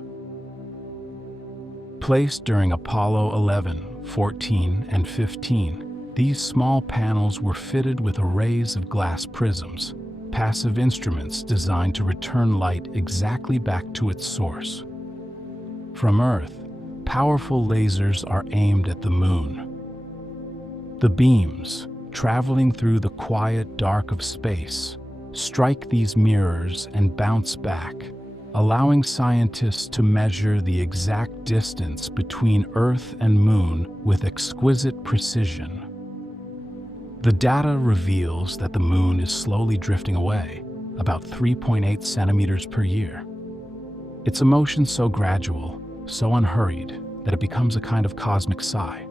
Placed during Apollo 11, 14, and 15, these small panels were fitted with arrays of glass prisms, passive instruments designed to return light exactly back to its source. From Earth, powerful lasers are aimed at the moon. The beams, traveling through the quiet dark of space, strike these mirrors and bounce back, allowing scientists to measure the exact distance between Earth and Moon with exquisite precision. The data reveals that the Moon is slowly drifting away, about 3.8 centimeters per year. Its motion so gradual, so unhurried, that it becomes a kind of cosmic sigh.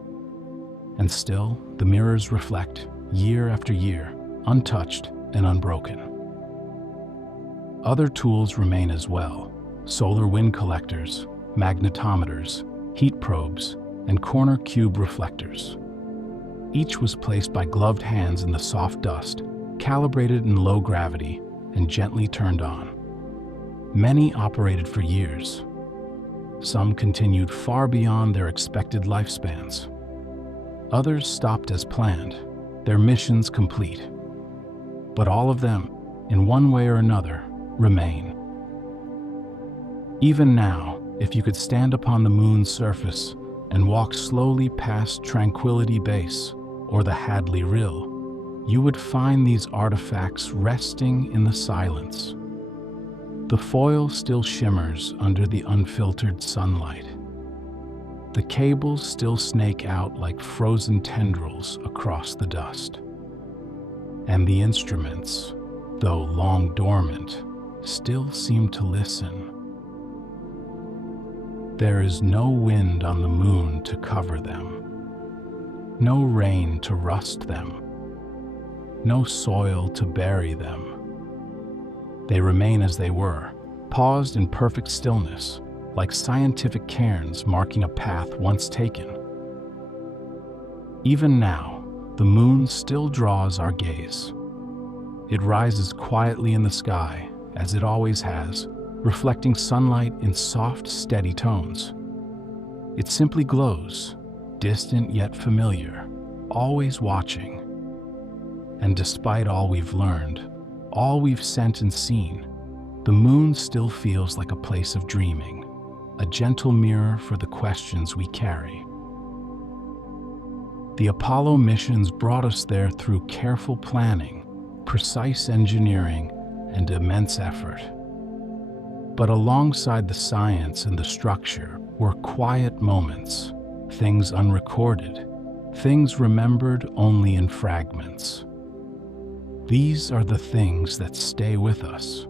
And still, the mirrors reflect, year after year, untouched and unbroken. Other tools remain as well: solar wind collectors, magnetometers, heat probes, and corner cube reflectors. Each was placed by gloved hands in the soft dust, calibrated in low gravity, and gently turned on. Many operated for years. Some continued far beyond their expected lifespans. Others stopped as planned, their missions complete. But all of them, in one way or another, remain. Even now, if you could stand upon the moon's surface and walk slowly past Tranquility Base or the Hadley Rill, you would find these artifacts resting in the silence. The foil still shimmers under the unfiltered sunlight. The cables still snake out like frozen tendrils across the dust. And the instruments, though long dormant, still seem to listen. There is no wind on the moon to cover them, no rain to rust them, no soil to bury them. They remain as they were, paused in perfect stillness, like scientific cairns marking a path once taken. Even now, the moon still draws our gaze. It rises quietly in the sky, as it always has, reflecting sunlight in soft, steady tones. It simply glows, distant yet familiar, always watching. And despite all we've learned, all we've sent and seen, the moon still feels like a place of dreaming, a gentle mirror for the questions we carry. The Apollo missions brought us there through careful planning, precise engineering, and immense effort. But alongside the science and the structure were quiet moments, things unrecorded, things remembered only in fragments. These are the things that stay with us.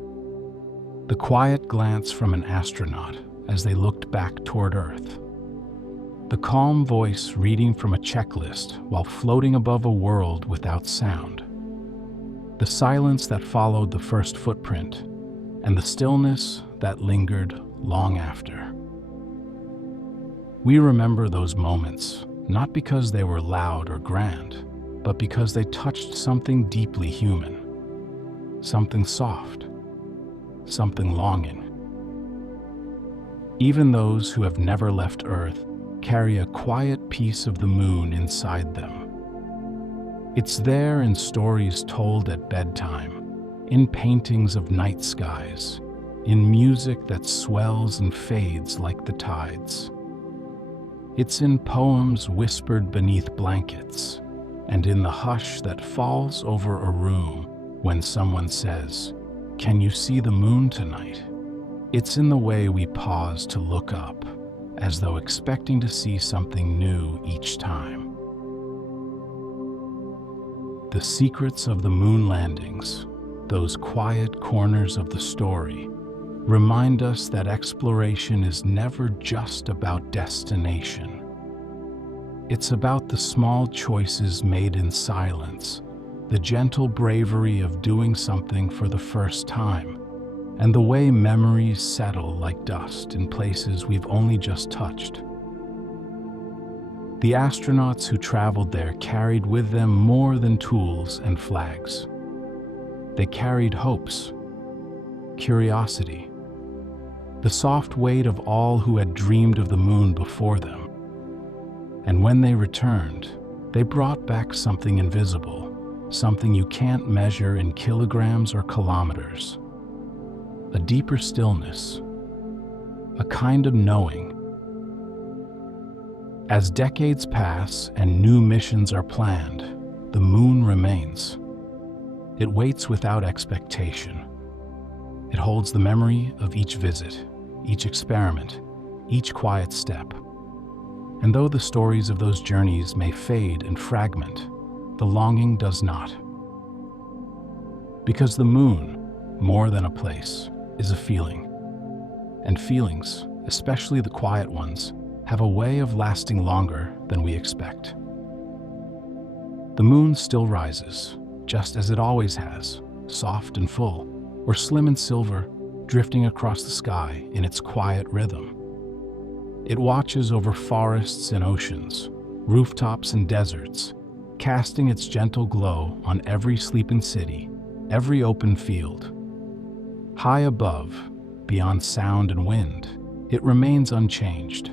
The quiet glance from an astronaut as they looked back toward Earth. The calm voice reading from a checklist while floating above a world without sound. The silence that followed the first footprint, and the stillness that lingered long after. We remember those moments, not because they were loud or grand, but because they touched something deeply human, something soft, something longing. Even those who have never left Earth carry a quiet piece of the moon inside them. It's there in stories told at bedtime, in paintings of night skies, in music that swells and fades like the tides. It's in poems whispered beneath blankets, and in the hush that falls over a room when someone says, Can you see the moon tonight? It's in the way we pause to look up, as though expecting to see something new each time. The secrets of the moon landings, those quiet corners of the story, remind us that exploration is never just about destination. It's about the small choices made in silence, the gentle bravery of doing something for the first time, and the way memories settle like dust in places we've only just touched. The astronauts who traveled there carried with them more than tools and flags. They carried hopes, curiosity, the soft weight of all who had dreamed of the moon before them. And when they returned, they brought back something invisible, something you can't measure in kilograms or kilometers. A deeper stillness, a kind of knowing. As decades pass and new missions are planned, the moon remains. It waits without expectation. It holds the memory of each visit, each experiment, each quiet step. And though the stories of those journeys may fade and fragment, the longing does not. Because the moon, more than a place, is a feeling. And feelings, especially the quiet ones, have a way of lasting longer than we expect. The moon still rises, just as it always has, soft and full, or slim and silver, drifting across the sky in its quiet rhythm. It watches over forests and oceans, rooftops and deserts, casting its gentle glow on every sleeping city, every open field. High above, beyond sound and wind, it remains unchanged.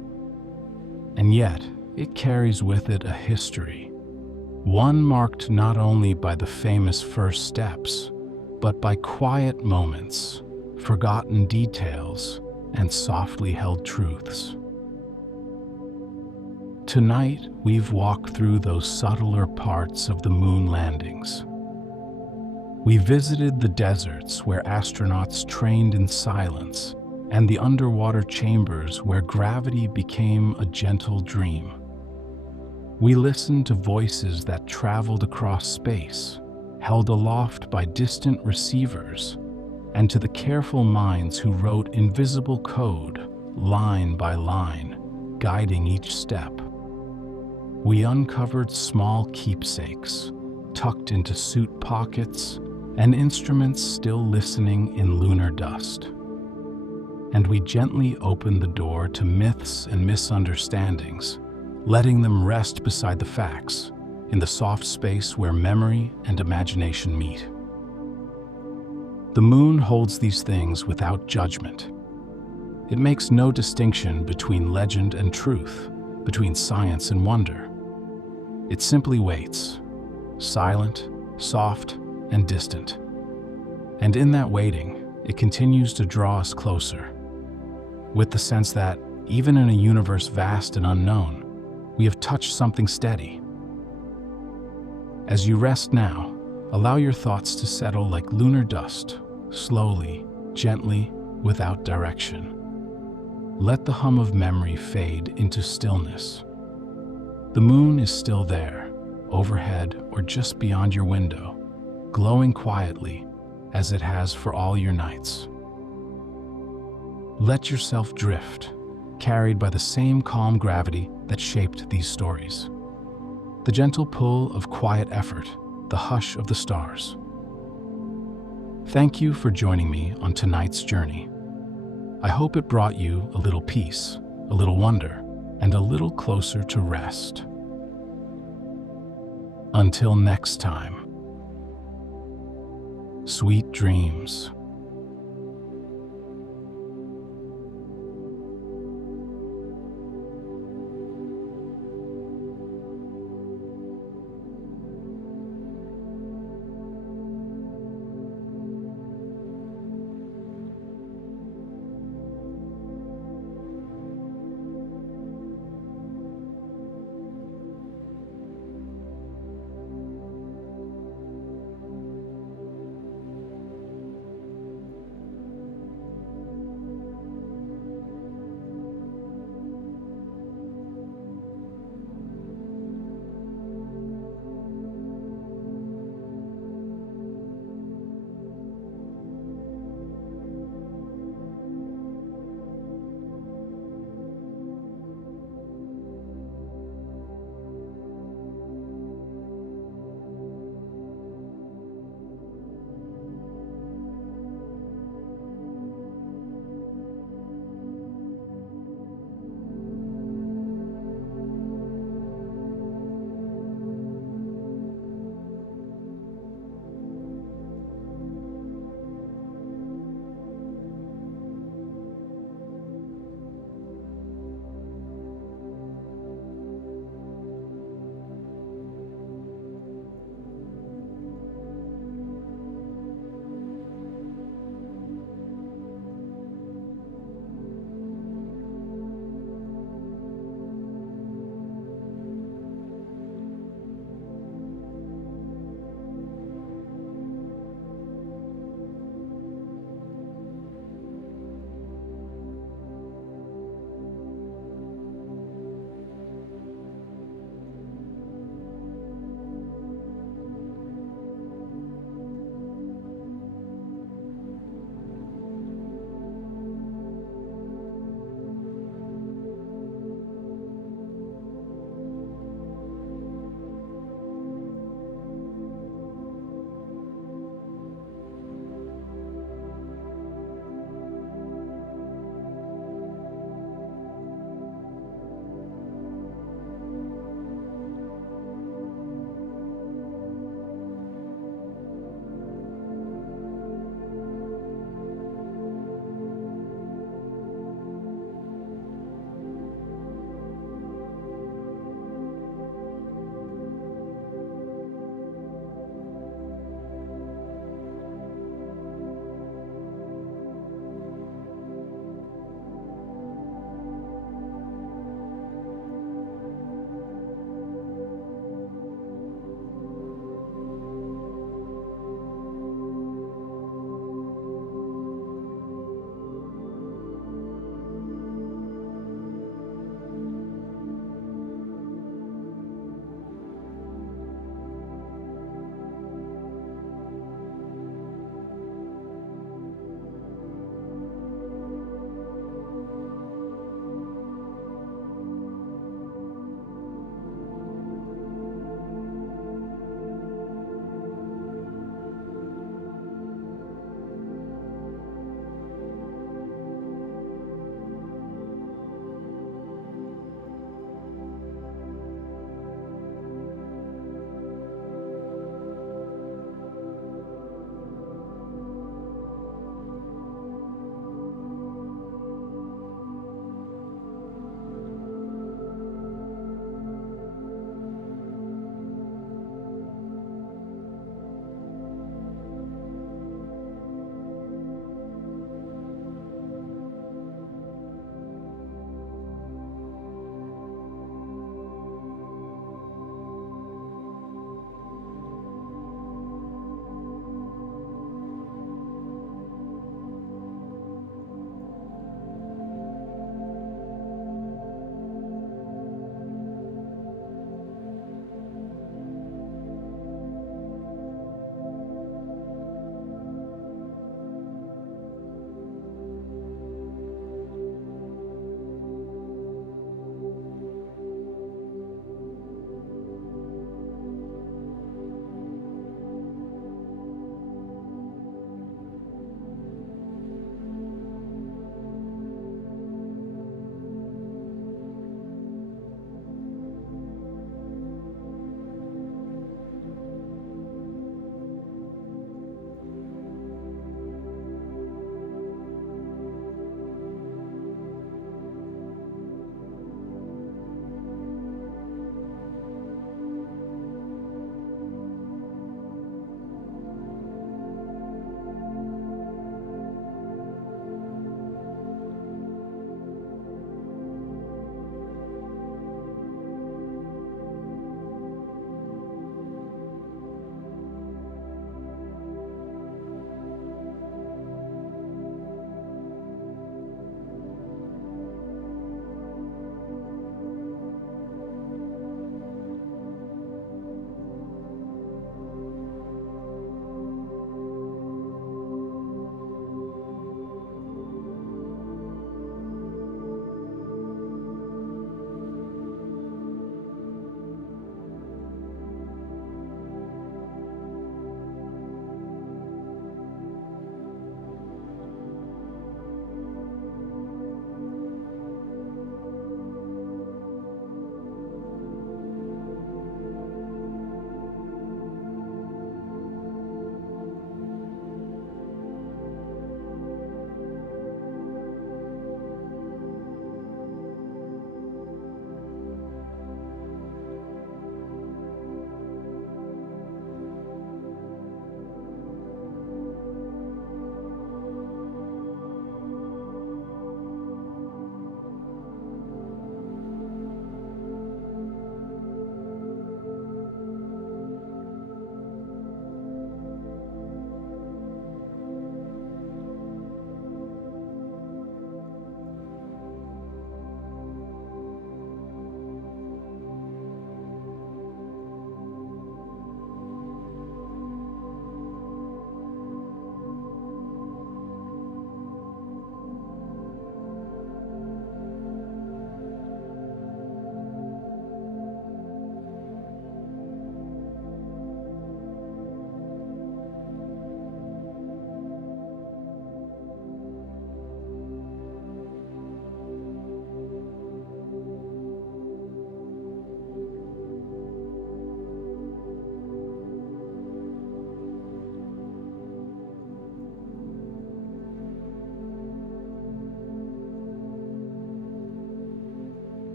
And yet, it carries with it a history, one marked not only by the famous first steps, but by quiet moments, forgotten details, and softly held truths. Tonight, we've walked through those subtler parts of the moon landings. We visited the deserts where astronauts trained in silence, and the underwater chambers where gravity became a gentle dream. We listened to voices that traveled across space, held aloft by distant receivers, and to the careful minds who wrote invisible code, line by line, guiding each step. We uncovered small keepsakes, tucked into suit pockets, and instruments still listening in lunar dust. And we gently opened the door to myths and misunderstandings, letting them rest beside the facts, in the soft space where memory and imagination meet. The moon holds these things without judgment. It makes no distinction between legend and truth, between science and wonder. It simply waits, silent, soft, and distant. And in that waiting, it continues to draw us closer, with the sense that, even in a universe vast and unknown, we have touched something steady. As you rest now, allow your thoughts to settle like lunar dust, slowly, gently, without direction. Let the hum of memory fade into stillness. The moon is still there, overhead or just beyond your window, glowing quietly as it has for all your nights. Let yourself drift, carried by the same calm gravity that shaped these stories. The gentle pull of quiet effort, the hush of the stars. Thank you for joining me on tonight's journey. I hope it brought you a little peace, a little wonder, and a little closer to rest. Until next time, sweet dreams.